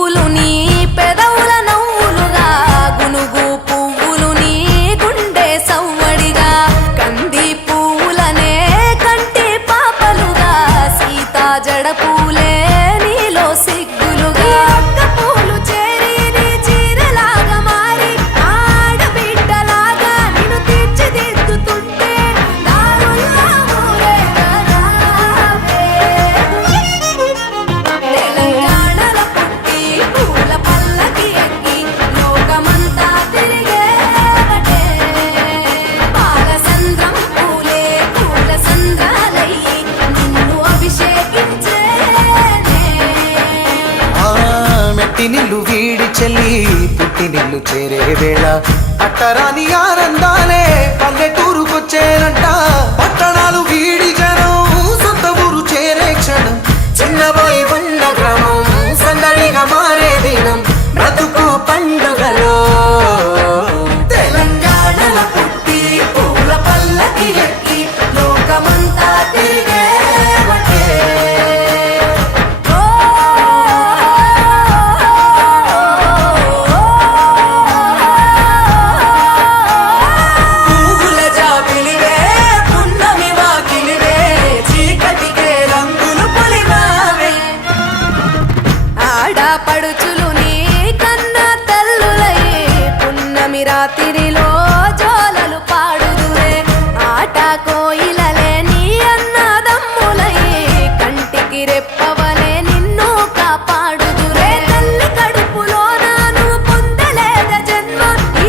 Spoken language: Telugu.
పువ్వులు నీ పెదవుల నవ్వులుగా గునుగు పువ్వులు నీ గుండె సవ్వడిగా కంది పువ్వులనే కంటి పాపలుగా సీతా జడ పూలే నీలో సిగ్గులుగా ఒక్క పూలు చేరి నీ చీరలాగా మారి ఆడబిడ్డలాగా నిన్ను తీర్చిదిద్దుతుంటే దారుల్లా ఊరేగరావే. తెలంగాణల పుట్టి పూల పల్లకి ఎక్కి లోకమంతా తిరిగేవటే పాలసంద్రం పూలే పూల సంద్రాలయ్యి నిన్ను అభిషేకించేనే. మెట్టి నిల్లు వీడి చెల్లి పుట్టి నిల్లు చేరే వేళ అట్టరాని ఆనందాలే పల్లెటూరుకొచ్చేనంట పట్టణాలు వీడి జనం సొంత ఊరు చేరే క్షణం చిన్నబోయి ఉన్న గ్రామం సందడిగా మారే దినం బ్రతుకు పండుగలో తెలంగాణల పుట్టి పూల పల్లకి ఎక్కి లోకమంతా తిరిగేవటే. పువ్వుల జాబిలివే పున్నమి వాకిలివే చీకటికే రంగులు పొలిమావే ఆడపడుచులు నీ కన్న తల్లులయ్యే పున్నమి రాత్రిలో